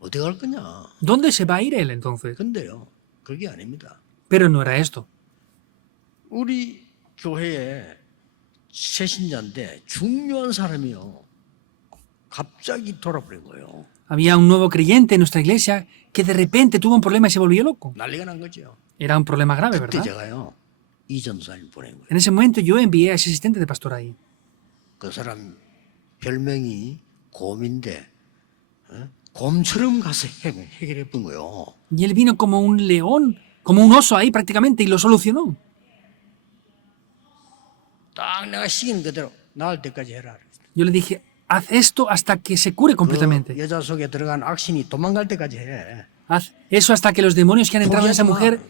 어디 갈 거냐. ¿Dónde se va a ir él entonces? 근데요, 그게 아닙니다. Pero no era esto. 우리 교회에 새신자인데 중요한 사람이요. 갑자기 돌아버린 거예요. Había un nuevo creyente en nuestra iglesia que de repente tuvo un problema y se volvió loco. 난리가 난 거죠. Era un problema grave, 그때 ¿verdad? 제가요, 이 전도사님 보낸 거예요. En ese momento yo envié a ese asistente de pastor ahí. 그 사람 별명이 곰인데 곰처럼 가서 해결해 본 거예요. Y él vino como un león, como un oso ahí prácticamente y lo solucionó. 딱 내가 시키는 그대로 나을 때까지 해라. Yo le dije, haz esto hasta que se cure 그 completamente. 여자 속에 들어간 악신이 도망갈 때까지 해. Haz eso hasta que los demonios que han entrado en esa Pues ya mujer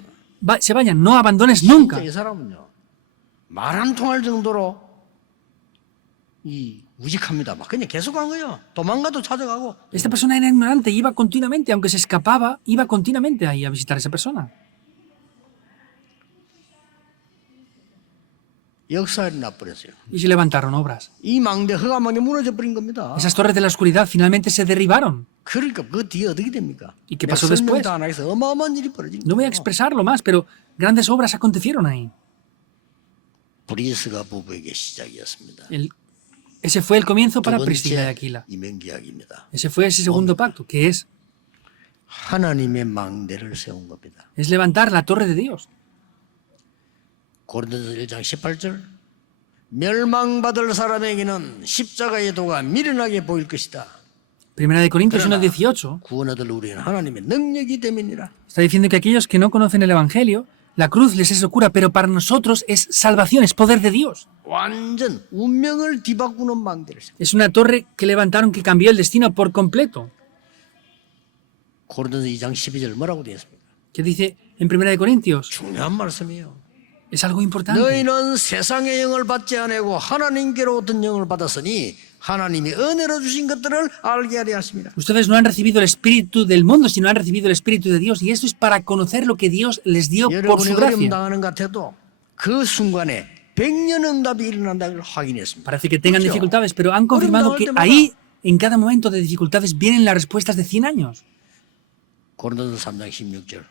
se vayan. No abandones nunca. 진짜 이 사람은요, 말 안 통할 정도로 이 우직합니다. 막 그냥 계속 간 거예요. 도망가도 찾아가고. Esta persona era ignorante, iba continuamente, aunque se escapaba, iba continuamente ahí a visitar a esa persona. 역사를 나버렸어요. Y se levantaron obras. 이 망대 허가망대 무너져 버린 겁니다. Esas torres de la oscuridad finalmente se derribaron. 그러니까 그 뒤에 어떻게 됩니까? ¿Y qué pasó después? 설명도 안 하겠어. 어마어마한 일이 벌어진 No voy a 거예요. expresarlo más, pero grandes obras acontecieron ahí. 브리스가 부부에게 시작이었습니다. Ese fue el comienzo 두 para Priscila y 번째 Aquila. 이명계약입니다. Ese fue ese segundo pacto, que es 하나님의 망대를 세운 겁니다. levantar la torre de Dios. 고린도서 1장 18절 멸망받을 사람에게는 십자가의 도가 미련하게 보일 것이다. Primera de Corintios 그러나 1:18 구원받을 우리는 하나님의 능력이 됨이니라. está diciendo que aquellos que no conocen el Evangelio, la cruz les es locura, pero para nosotros es salvación, es poder de Dios. 완전 운명을 뒤바꾸는 망대를 세운. Es una torre que levantaron que cambió el destino por completo. 고린도서 2장 12절 뭐라고 되어 있습니까? Que dice en Primera de Corintios, 중요한 말씀이에요. es algo importante. 너희는 세상의 영을 받지 아니하고 하나님께로부터 영을 받았으니 하나님이 은혜로 주신 것들을 알게 하려 하십니다. Ustedes no han recibido el espíritu del mundo, sino han recibido el espíritu de Dios. Y esto es para conocer lo que Dios les dio por 여러분이 su 어려움 gracia. 당하는 것 같아도 그 순간에 100년 응답이 일어난다는 걸 확인했습니다. Parece que tengan 그렇죠? dificultades, pero han confirmado 어려움 que 당할 때마다 ahí, en cada momento de dificultades, vienen las respuestas de 100 años. 고린도서 3장 16절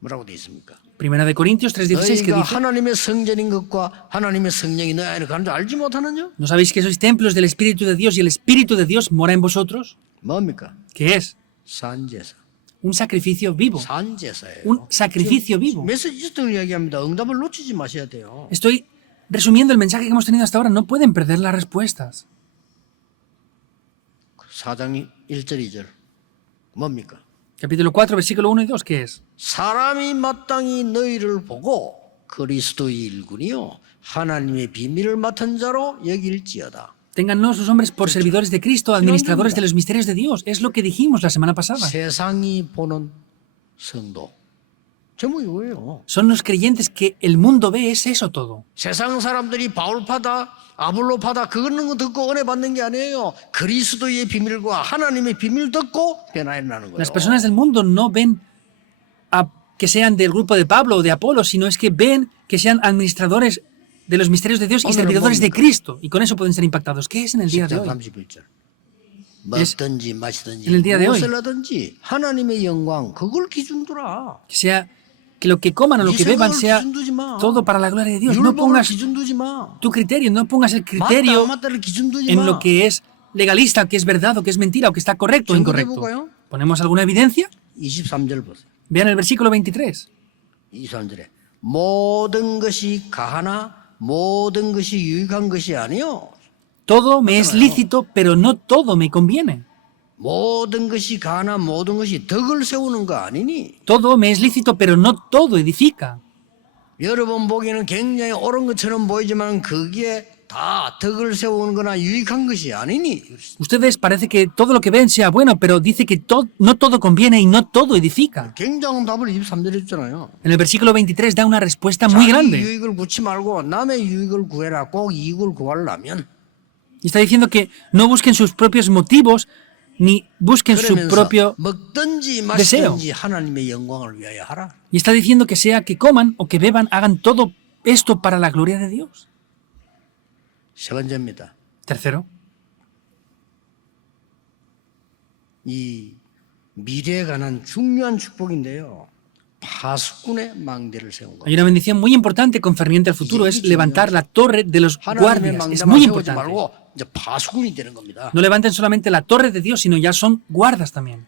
뭐라고 되어 있습니까? Primera de Corintios 3:16 que 너희가 dice, 하나님의 성전인 것과 하나님의 성령이 너희 안에 가는 줄 알지 못하느냐? ¿no sabéis que sois templos del Espíritu de Dios y el Espíritu de Dios mora en vosotros? 뭡니까? ¿Qué es? 산제사. Un sacrificio vivo. 산제사예요. Un sacrificio vivo. 메시지 등 이야기합니다. 응답을 놓치지 마셔야 돼요. Estoy resumiendo el mensaje que hemos tenido hasta ahora. No pueden perder las respuestas. 4장 1절 2절 뭡니까? Capítulo 4, versículo 1 y 2, ¿qué es? 사람이 마땅히 너희를 보고 그리스도의 일꾼이요 하나님의 비밀을 맡은 자로 여길지어다. Téngannos los hombres por servidores de Cristo, administradores de los misterios de Dios. Es lo que dijimos la semana pasada. 세상이 보는 성도. 제목이 뭐예요? Son los creyentes que el mundo ve, es eso todo. 세상 사람들이 바울파다 아볼로파다 그거는 듣고 은혜 받는 게 아니에요. 그리스도의 비밀과 하나님의 비밀 듣고 변화해나는 거예요. Las personas del mundo no ven que sean del grupo de Pablo o de Apolo, sino es que ven que sean administradores de los misterios de Dios y servidores de Cristo. Y con eso pueden ser impactados. ¿Qué es en el día de hoy? 31절. 먹든지 마시든지 en el día de hoy. 무엇을 하든지 하나님의 영광 그걸 기준 두라. Que sea que lo que coman o lo que beban sea 기준 두지 마. todo para la gloria de Dios. No 율법을 pongas 기준 두지 마. tu criterio, no pongas el 맞다 criterio 안 맞다를 기준 두지 en 마. lo que es legalista, que es verdad o que es mentira o que está correcto o incorrecto. ¿Ponemos alguna evidencia? 23절 보세요. Vean el versículo 23. 23절에 모든 것이 가하나 모든 것이 유익한 것이 아니요. Todo me es lícito, pero no todo me conviene. 모든 것이 가하나 모든 것이 덕을 세우는 거 아니니. Todo me es lícito, pero no todo edifica. 여러분 보기에는 굉장히 옳은 것처럼 보이지만 그게 다 덕을 세우는 거나 유익한 것이 아니니. Ustedes parece que todo lo que ven sea bueno, pero dice que no todo conviene y no todo edifica. 굉장한 답을 23절에 줬잖아요. En el versículo 23 da una respuesta muy 자기 grande. 유익을 구치 말고 남의 유익을 구해라. 꼭 이익을 구하려면. Y está diciendo que no busquen sus propios motivos ni busquen su 그러면서 propio 먹든지 deseo. 마시든지 하나님의 영광을 위하여 하라. Y está diciendo que sea que coman o que beban, hagan todo esto para la gloria de Dios. 세 번째입니다. Tercero, 이 미래에 관한 중요한 축복인데요. 파수꾼의 망대를 세운 Hay 겁니다. una bendición muy importante concerniente al futuro, es levantar la torre de los 하나님의 guardias. Es 망대만 muy 세우지 importante. 말고 이제 파수꾼이 되는 겁니다. No levanten solamente la torre de Dios, sino ya son guardas también.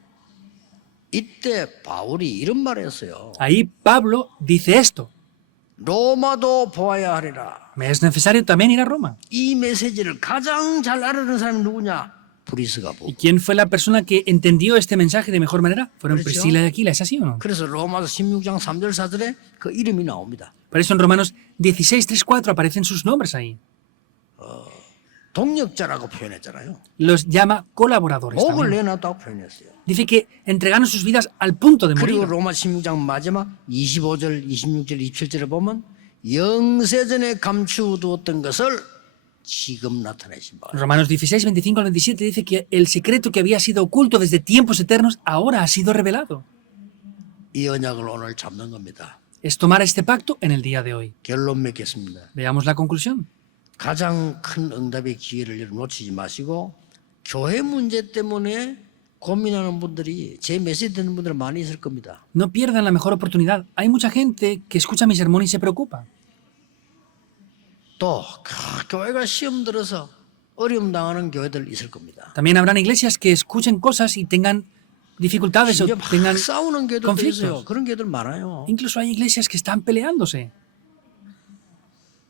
이때 바울이 이런 말을 했어요. Ahí Pablo dice esto. 로마도 보아야 하리라. Me es necesario también ir a Roma. 이 메시지를 가장 잘 알아듣는 사람이 누구냐? 브리스가 보고. ¿Y quién fue la persona que entendió este mensaje de mejor manera? Fueron Por eso- Priscila y Aquila, ¿es así o no? 그래서 로마서 16장 3절 4절에 그 이름이 나옵니다. Por eso en Romanos 16, 3, 4 aparecen sus nombres ahí. 동력자라고 표현했잖아요. Los llama colaboradores 목을 también. 내놨다고 표현했어요. Dice que entregaron sus vidas al punto de 그리고 morir. 로마 16장 마지막 25절, 26절, 27절에 보면 영세전에 감추어두었던 것을 지금 나타내신 바. Romanos 16, 25 al 27 dice que el secreto que había sido oculto desde tiempos eternos ahora ha sido revelado. 이 언약을 오늘 잡는 겁니다. Es tomar este pacto en el día de hoy. 결론 맺겠습니다. Veamos la conclusión. 가장 큰 응답의 기회를 여러분 놓치지 마시고 교회 문제 때문에 고민하는 분들이 제 메시지 듣는 분들 많이 있을 겁니다. No pierdan la mejor oportunidad. Hay mucha gente que escucha mi sermón y se preocupa. 또 교회가 시험 들어서 어려움 당하는 교회들 있을 겁니다. También habrán iglesias que escuchen cosas y tengan dificultades o 심지어 막 tengan 싸우는 교회들도 conflictos. 있어요. 그런 교회들 많아요. Incluso hay iglesias que están peleándose.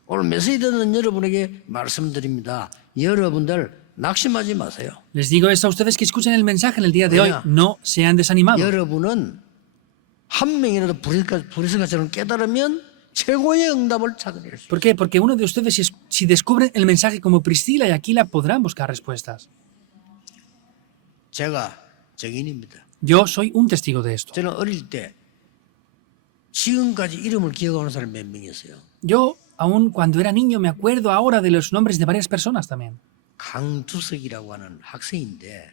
오늘 메시지 듣는 여러분에게 말씀드립니다. 여러분들 낙심하지 마세요. Les digo esto a ustedes que escuchen el mensaje en el día de hoy. No sean desanimados. 여러분은 한 명이라도 브리스가처럼 깨달으면 최고의 응답을 찾아낼 수 있어요. ¿Por qué? Porque uno de ustedes, si descubren el mensaje como Priscila y Aquila, podrán buscar respuestas. 제가 증인입니다. Yo soy un testigo de esto. 저는 어릴 때 지금까지 이름을 기억하는 사람이 몇 명이었어요. Yo, aun cuando era niño, me acuerdo ahora de los nombres de varias personas también. 강두석이라고 하는 학생인데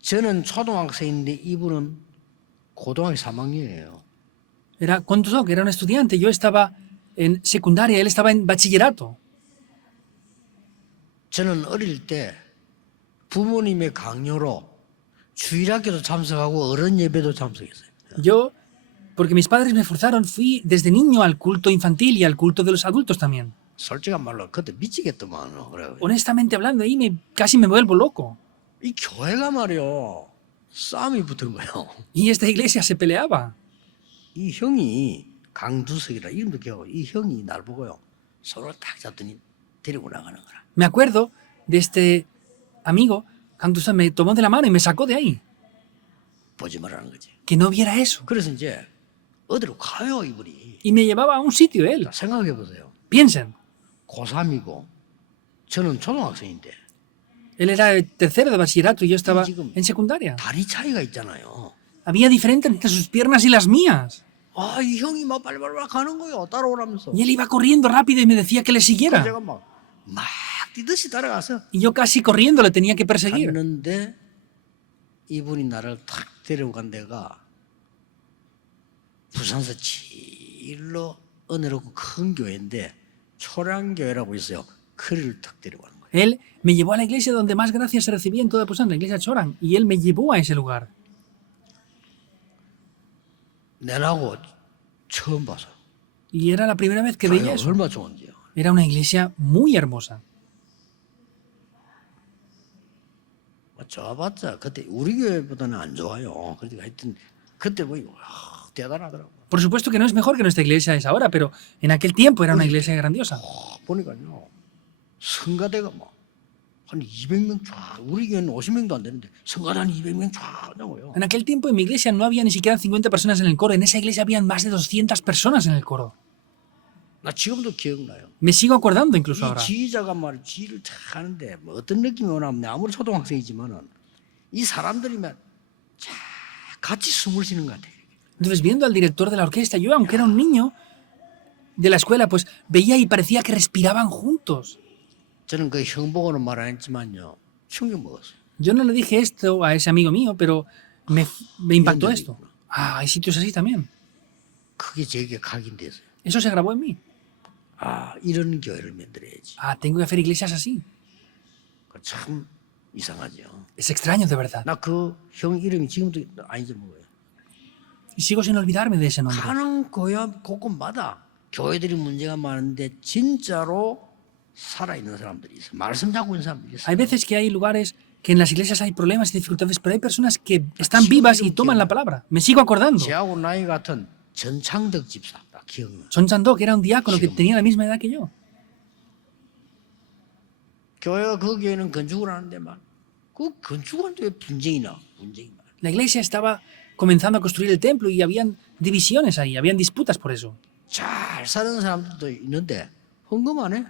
저는 초등학생인데 이분은 고등학교 3학년이에요. Era Contusok, era un estudiante. Yo estaba en secundaria, él estaba en bachillerato. 저는 어릴 때 부모님의 강요로 주일학교도 참석하고 어른 예배도 참석했어요. Yo, porque mis padres me forzaron, fui desde niño al culto infantil y al culto de los adultos también. 솔직한 말로 그때 미치겠더만. 그래. Honestamente hablando, ahí casi me vuelvo loco. 이 교회가 말이요 싸움이 붙은 거예요. Y esta iglesia se peleaba. 이 형이 강두석이라 이름도 기억하고 이 형이 날 보고요 서로 딱 잡더니 데리고 나가는 거라. Me acuerdo de este amigo, Kang Dusan me tomó de la mano y me sacó de ahí. 보지 말라는 거지. Que no viera eso. 그래서 이제 어디로 가요 이분이. Y me llevaba a un sitio él. 자, 생각해 보세요. Piensen, 고3이고 저는 초등학생인데 él era el tercero de bachillerato y yo estaba 지금 en secundaria. 다리 차이가 있잖아요. Había diferencia entre sus piernas y las mías. 아, 이 형이 막 빨리빨리 가는 거예요. 따라오라면서. Y él iba corriendo rápido y me decía que le siguiera. 제가 막 뛰듯이 따라가서 Y yo casi corriendo le tenía que perseguir. 갔는데 이분이 나를 탁 데려간 데가 부산서 제일로 은혜롭고 큰 교회인데 초량교회라고 있어요. 그를 탁 데려가는 거예요. Él me llevó a la iglesia donde más gracias se recibía en toda Busan, la iglesia Chorang. Y él me llevó a ese lugar. 내라고 처음 봐서. Y era la primera vez que veía 교회가 eso. 얼마나 좋은지요. Era una iglesia muy hermosa. 좋아봤자 그때 우리 교회보다는 안 좋아요. 그러니까 하여튼 그때 보니 대단하더라고. Por supuesto que no es mejor que nuestra iglesia es ahora, pero en aquel tiempo era una iglesia grandiosa. 보니까요 성가대가 한 200명 쫙 우리 교회는 50명도 안 되는데 성가대 한 200명 쫙 나고요. En aquel tiempo en mi iglesia no había ni siquiera 50 personas en el coro. En esa iglesia habían más de 200 personas en el coro. 나 지금도 기억나요. Me sigo acordando incluso 이 ahora. 지휘자가 말 지휘를 탁 하는데 어떤 느낌이 오냐면 아무리 초등학생이지만은 이 사람들이 막 같이 숨을 쉬는 것 같아. Entonces, viendo al director de la orquesta, yo, aunque era un niño de la escuela, pues veía y parecía que respiraban juntos. 저는 그 형 보고는 말 안 했지만요 충격 먹었어요. Yo no le dije esto a ese amigo mío, pero me impactó esto. Ah, hay sitios así también. 그게 제게 각인됐어요. Eso se grabó en mí. 아 이런 교회를 만들어야지. Ah, tengo que hacer iglesias así. 참 이상하죠. Es extraño, de verdad. 나 그 형 이름이 지금도 안 잊어먹어요. Y sigo sin olvidarme de ese nombre. 가는 곳곳마다 교회들이 문제가 많은데 진짜로 살아있는 사람들이 있어. 말씀 잡고 있는 사람들이 있어. Hay veces que hay lugares que en las iglesias hay problemas y dificultades, pero hay personas que están vivas y toman la palabra. Me sigo acordando. 제하고 나이 같은 전창덕 집사, 나 기억나. Son Chandok era un diácono que tenía la misma edad que yo. 교회가 그 교회는 건축을 하는데 그 건축하는데 왜 분쟁이 나? La iglesia estaba comenzando a construir el templo y habían divisiones ahí, habían disputas por eso. 잘 사는 사람들도 있는데 헌금 안 해?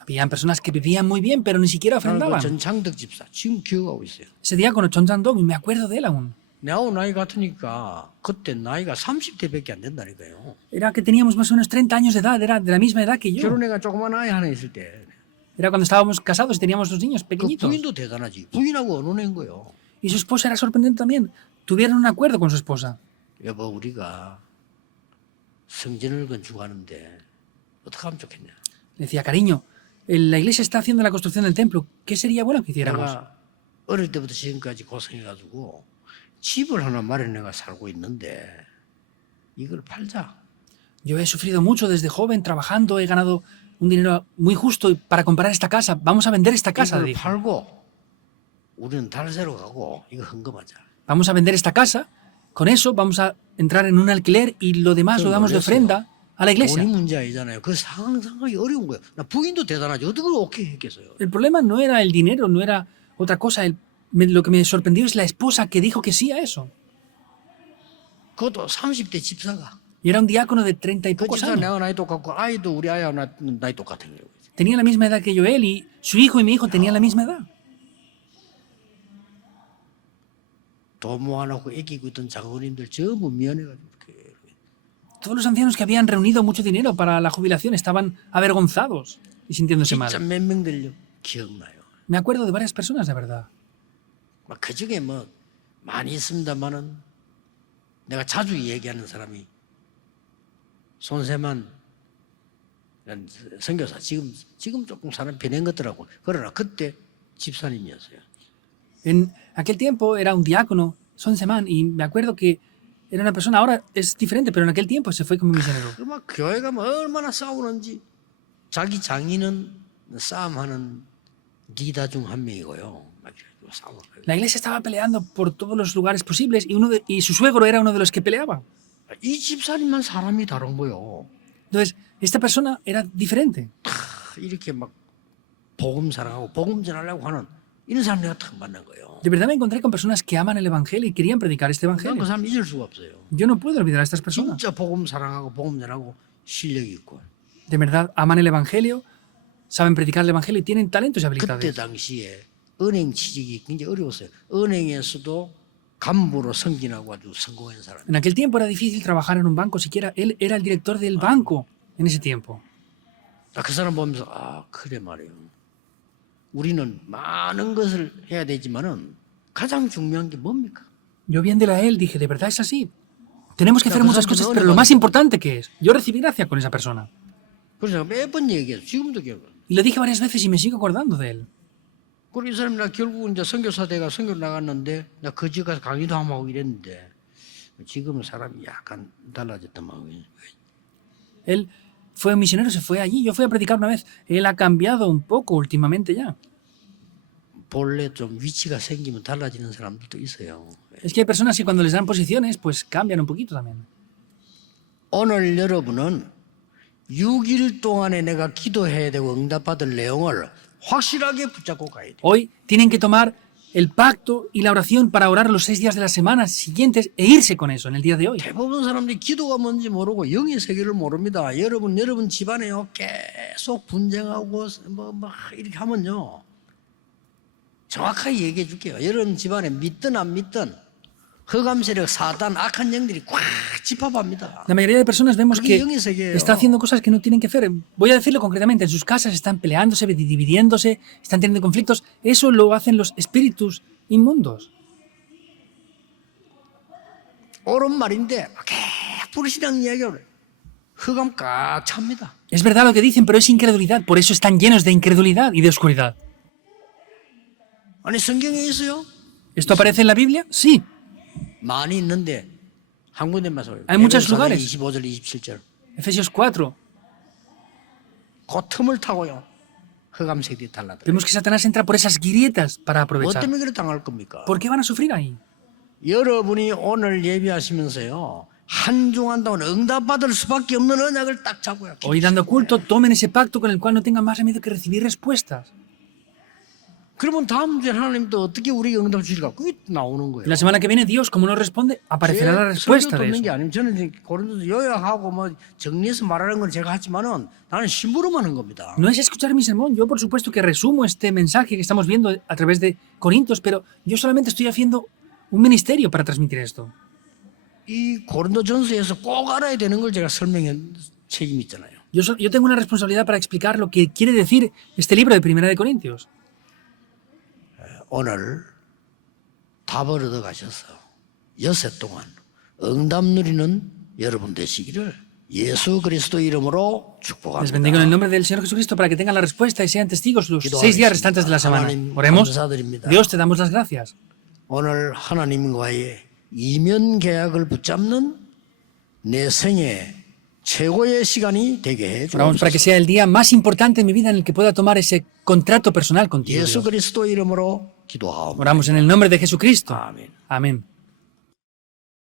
Habían personas que vivían muy bien, pero ni siquiera 나는 그 ofrendaban. 전창덕 집사 지금 기억하고 있어요. Ese diácono, Chon Chandok, me acuerdo de él aún. 내하고 나이 같으니까 그때 나이가 30대밖에 안 된다니까요. Era que teníamos más o menos 30 años de edad, era de la misma edad que yo. 결혼해가 조그만 아이 하나 있을 때 Era cuando estábamos casados y teníamos dos niños 그 pequeñitos. 부인도 대단하지. 부인하고 언혼한 거요. Y su esposa era sorprendente también. Tuvieron un acuerdo con su esposa. 여보 우리가 성전을 건축하는데 어떻게 하면 좋겠냐. Le decía, cariño, la iglesia está haciendo la construcción del templo. ¿Qué sería bueno que hiciéramos? 내가 어릴 때부터 지금까지 고생해가지고 집을 하나 마련해가 살고 있는데 이걸 팔자. Yo he sufrido mucho desde joven trabajando, he ganado un dinero muy justo para comprar esta casa. Vamos a vender esta casa, 이걸 dijo. 팔고 우리는 달새로 가고 이거 헌금하자. Vamos a vender esta casa. Con eso vamos a entrar en un alquiler y lo demás lo damos de ofrenda a la 돈이 iglesia. 문제 아니잖아요. 그 상상하기 어려운 거예요. 나 부인도 대단하죠. 어떻게 그걸 오케이 했겠어요. El problema no era el dinero, no era otra cosa. Lo que me sorprendió es la esposa que dijo que sí a eso. 그것도 30대 집사가. Y era un diácono de 30 y 그 pocos 집사 años. 내가 나이 똑같고 아이도 우리 아이하고 나이 똑같은 거예요. Tenía la misma edad que yo él y su hijo y mi hijo tenían la misma edad. 돈 모아놓고 애기고 있던 장로님들 전부 미안해가지고 이렇게. Todos los ancianos que habían reunido mucho dinero para la jubilación estaban avergonzados y sintiéndose mal. 진짜 몇 명들 기억나요. Me acuerdo de varias personas, de verdad. 그 중에 많이 있습니다만은 내가 자주 얘기하는 사람이 손세만 선교사 지금 조금 사람 변한 것더라고. 그러나 그때 집사님이었어요. En aquel tiempo era un diácono, Son Seman, y me acuerdo que era una persona, ahora es diferente, pero en aquel tiempo se fue como misionero. 막 교회가 얼마나 싸우는지 자기 장인은 싸움하는 리더 중 한 명이고요. 막 싸우고. La iglesia estaba peleando por todos los lugares posibles y su suegro era uno de los que peleaba. 이 집사님만 사람이 다른 거요. Entonces, esta persona era diferente. 이렇게 막 복음 사랑하고 복음 전하려고 하는 이런 사람 내가 탁 만난 거예요. De verdad me encontré con personas que aman el evangelio y querían predicar este 난 그 evangelio. 사람 잊을 수가 없어요. Yo no puedo olvidar a estas personas. 진짜 복음 사랑하고 복음 전하고 실력이 있고. De verdad aman el evangelio, saben predicar el evangelio y tienen talentos y 그때 habilidades. 당시에 은행 취직이 굉장히 어려웠어요. 은행에서도 간부로 승진하고 아주 성공한 사람. En aquel tiempo era difícil trabajar en un banco, siquiera él era el director del banco en ese tiempo. 그 사람 보면서 그래 말이에요. 우리는 많은 것을 해야 되지만은 가장 중요한 게 뭡니까? Yo viéndole a él dije, de verdad es así. Tenemos que hacer muchas cosas, pero lo más importante que es, yo recibí gracia con esa persona. 그래서 매번 얘기해요. 지금도 기억나. Y lo dije varias veces y me sigo acordando de él. 그리고 이 사람이 나 결국 이제 선교사대가 선교를 나갔는데 나 그 집 가서 강의도 하고 이랬는데 지금은 사람이 약간 달라졌단 말이에요. Él fue un misionero, se fue allí. Yo fui a predicar una vez. Él ha cambiado un poco últimamente ya. 본래 좀 위치가 생기면 달라지는 사람들도 있어요. Es que hay personas que cuando les dan posiciones, pues cambian un poquito también. 오늘 여러분은 6일 동안에 내가 기도해야 되고 응답받을 내용을 확실하게 붙잡고 가야 돼요. Hoy tienen que tomar el pacto y la oración para orar los 6 días de la semana siguientes e irse con eso en el día de hoy. 대부분 사람들이 기도가 뭔지 모르고 영의 세계를 모릅니다. 여러분 집안에요 계속 분쟁하고 뭐 이렇게 하면요 정확하게 얘기해 줄게요. 여러분 집안에 믿든 안 믿든 흑암 세력, 사단, 악한 영들이 꽉 집합합니다. La mayoría de personas vemos 그게 que 영의 세계예요. está haciendo cosas que no tienen que hacer. Voy a decirlo concretamente, en sus casas están peleándose, dividiéndose, están teniendo conflictos. Eso lo hacen los espíritus inmundos. 옳은 말인데 불신앙 이야기를 흑암 꽉 찹니다. Es verdad lo que dicen, pero es incredulidad. Por eso están llenos de incredulidad y de oscuridad. 아니 성경에 있어요? ¿Esto aparece en la Biblia? Sí. 많이 있는데 한 군데만 써요. Hay muchos 에베소서 lugares. 25절 27절. Efesios 4. 그 틈을 타고요. 흑암색이 달라들어요. Vemos que Satanás entra por esas grietas para 뭐 aprovechar. 때문에 그래 당할 겁니까? ¿Por qué van a sufrir ahí? 여러분이 오늘 예배하시면서요. 한중한 동안 응답받을 수밖에 없는 언약을 딱 잡고요. Hoy dando culto, tomen ese pacto con el cual no tengan más remedio que recibir respuestas. 그러면 다음 주에 하나님도 어떻게 우리에게 응답 주실까? 그게 나오는 거예요. La semana que viene Dios, como nos responde, aparecerá la 설교 respuesta de 듣는 게 eso. 아니면 저는 고린도서 요약하고 뭐 정리해서 말하는 건 제가 하지만은 나는 심부름 하는 겁니다. No es escuchar mi sermón. Yo, por supuesto, que resumo este mensaje que estamos viendo a través de Corintios, pero yo solamente estoy haciendo un ministerio para transmitir esto. 이 고린도전서에서 꼭 알아야 되는 걸 제가 설명해 책임이 있잖아요. Yo tengo una responsabilidad para explicar lo que quiere decir este libro de Primera de Corintios. 오늘 답을 얻어 가셔서 여세 동안 응답 누리는 여러분 되시기를 예수 그리스도 이름으로 Les 축복합니다. bendigo en el nombre del Señor Jesucristo para que tengan la respuesta y sean testigos los 6 días restantes de la semana. Oremos. Dios, te damos las gracias. 오늘 하나님과의 이면 계약을 붙잡는 내 생애 최고의 시간이 되게 해 Oramos para que 주옵소서. sea el día más importante en mi vida en el que pueda tomar ese contrato personal contigo. 예수 Dios. 그리스도 이름으로 기도하옵니다. Oramos en el nombre de Jesucristo. 아멘. Amén.